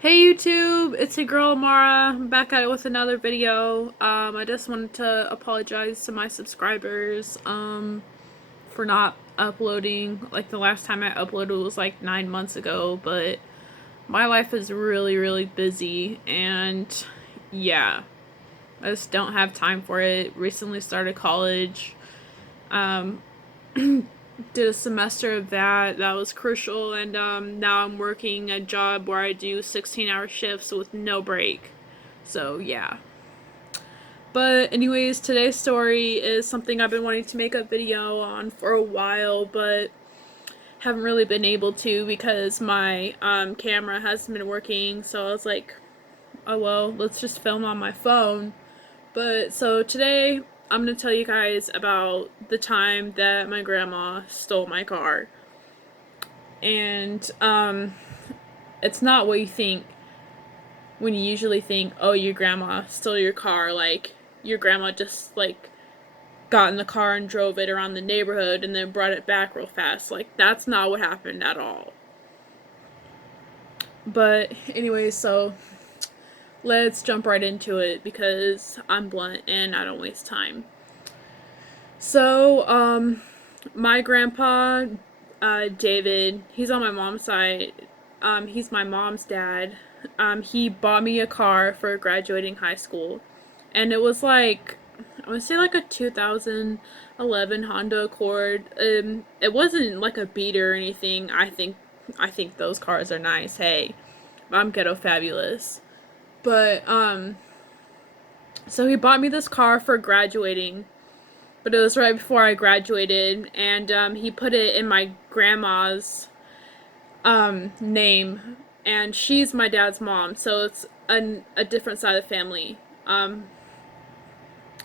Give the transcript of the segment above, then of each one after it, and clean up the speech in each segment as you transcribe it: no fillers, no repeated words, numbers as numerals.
Hey YouTube, it's your girl Mara. I'm back at it with another video. I just wanted to apologize to my subscribers for not uploading. Like the last time I uploaded was like 9 months ago, but my life is really busy and yeah, I just don't have time for it. Recently started college. Um, did a semester of that. That was crucial, and now I'm working a job where I do 16-hour shifts with no break. So yeah. But anyways, today's story is something I've been wanting to make a video on for a while, but haven't really been able to because my camera hasn't been working. So I was like, oh well, let's just film on my phone. But so today I'm gonna tell you guys about the time that my grandma stole my car. And it's not what you think when you usually think, oh, your grandma stole your car. Like your grandma just like got in the car and drove it around the neighborhood and then brought it back real fast. Like that's not what happened at all. But anyways, so let's jump right into it because I'm blunt and I don't waste time. So, my grandpa, David, he's on my mom's side. He's my mom's dad. He bought me a car for graduating high school. And it was like, I would say like a 2011 Honda Accord. It wasn't like a beater or anything. I think those cars are nice. Hey, I'm ghetto fabulous. But, so he bought me this car for graduating, but it was right before I graduated, and he put it in my grandma's name, and she's my dad's mom, so it's a different side of the family. But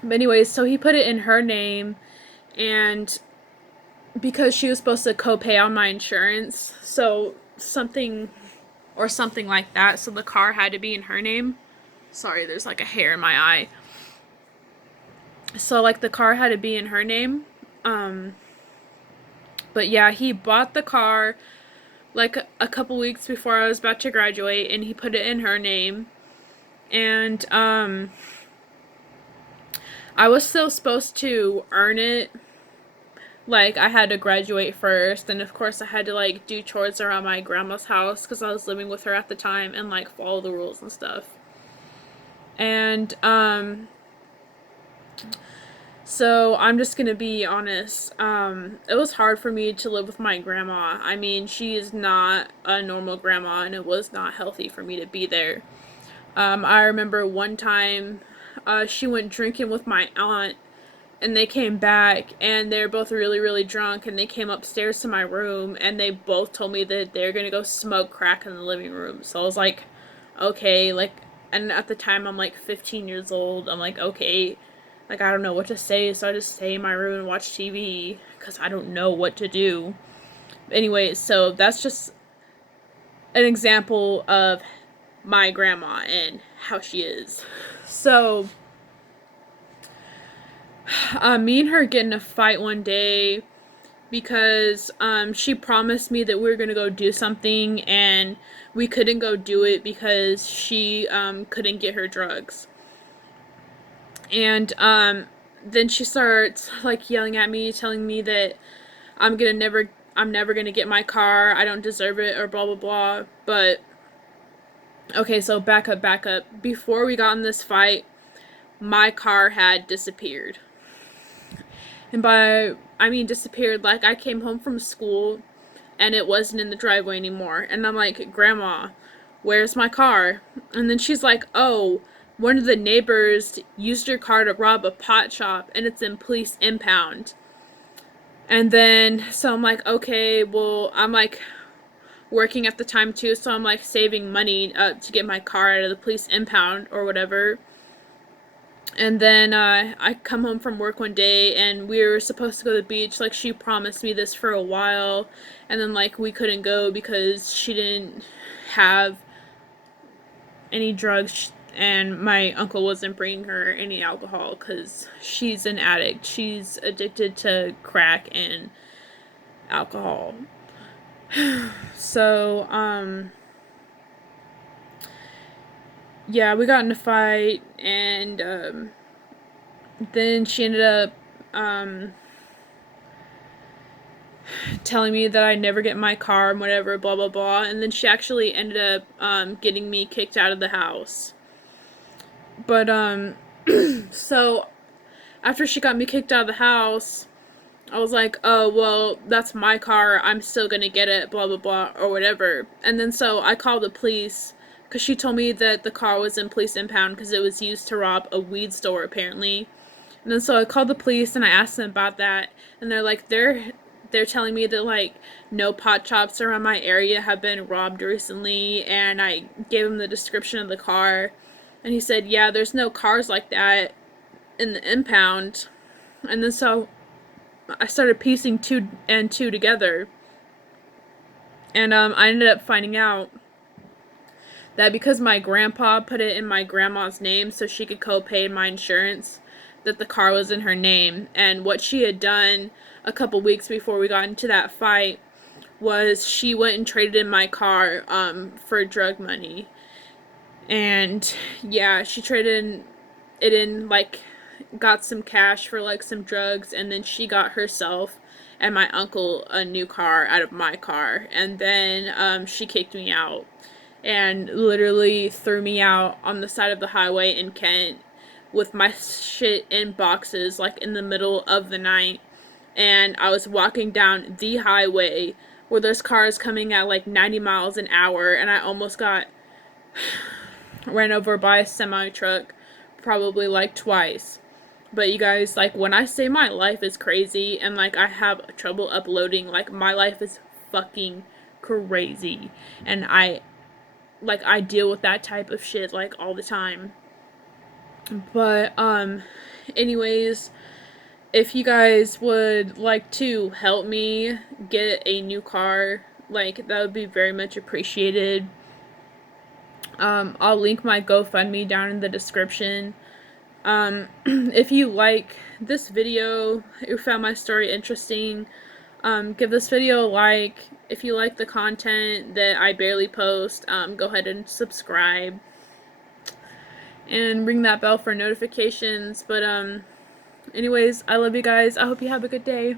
anyways, so he put it in her name, and because she was supposed to co-pay on my insurance, so something like that, so the car had to be in her name. Sorry, there's like a hair in my eye. So like the car had to be in her name. But yeah, he bought the car like a couple weeks before I was about to graduate, and he put it in her name. And I was still supposed to earn it. Like I had to graduate first, and of course I had to like do chores around my grandma's house because I was living with her at the time and like follow the rules and stuff. And so I'm just gonna be honest. It was hard for me to live with my grandma. I mean, she is not a normal grandma, and it was not healthy for me to be there. I remember one time, she went drinking with my aunt, and they came back, and they're both really drunk, and they came upstairs to my room, and they both told me that they're gonna go smoke crack in the living room. So I was like, okay, like, and at the time I'm like 15 years old. I'm like, okay, like I don't know what to say, so I just stay in my room and watch TV because I don't know what to do. Anyway, so that's just an example of my grandma and how she is. So, me and her get in a fight one day because she promised me that we were gonna go do something and we couldn't go do it because she couldn't get her drugs. And then she starts like yelling at me, telling me that I'm never gonna get my car. I don't deserve it, or blah blah blah. But okay, so back up. Before we got in this fight, my car had disappeared. And by I mean disappeared, like I came home from school and it wasn't in the driveway anymore. And I'm like, Grandma, where's my car? And then she's like, oh, one of the neighbors used your car to rob a pot shop and it's in police impound. And then, so I'm like, okay, well, I'm like working at the time too, so I'm like saving money to get my car out of the police impound or whatever. And then I come home from work one day and we were supposed to go to the beach. Like she promised me this for a while, and then like we couldn't go because she didn't have any drugs and my uncle wasn't bringing her any alcohol because she's an addict. She's addicted to crack and alcohol. So yeah, we got in a fight, and then she ended up um, telling me that I'd never get my car and whatever, blah blah blah. And then she actually ended up getting me kicked out of the house. But so after she got me kicked out of the house, I was like, oh, well, that's my car. I'm still gonna get it, blah, blah, blah, or whatever. And then so I called the police because she told me that the car was in police impound because it was used to rob a weed store, apparently. And then so I called the police and I asked them about that. And they're like, they're telling me that, like, no pot shops around my area have been robbed recently. And I gave him the description of the car. And he said, yeah, there's no cars like that in the impound. And then so I started piecing two and two together, and I ended up finding out that because my grandpa put it in my grandma's name so she could co-pay my insurance, that the car was in her name. And what she had done a couple weeks before we got into that fight was she went and traded in my car for drug money. And yeah, she traded it in, like, got some cash for, like, some drugs, and then she got herself and my uncle a new car out of my car. And then she kicked me out and literally threw me out on the side of the highway in Kent with my shit in boxes, like, in the middle of the night. And I was walking down the highway where there's cars coming at like 90 miles an hour, and I almost got ran over by a semi truck probably like twice. But you guys, like, when I say my life is crazy and, like, I have trouble uploading, like, my life is fucking crazy. And I deal with that type of shit, like, all the time. But anyways, if you guys would like to help me get a new car, like, that would be very much appreciated. I'll link my GoFundMe down in the description. If you like this video, you found my story interesting, give this video a like. If you like the content that I barely post, go ahead and subscribe. And ring that bell for notifications. But, anyways, I love you guys. I hope you have a good day.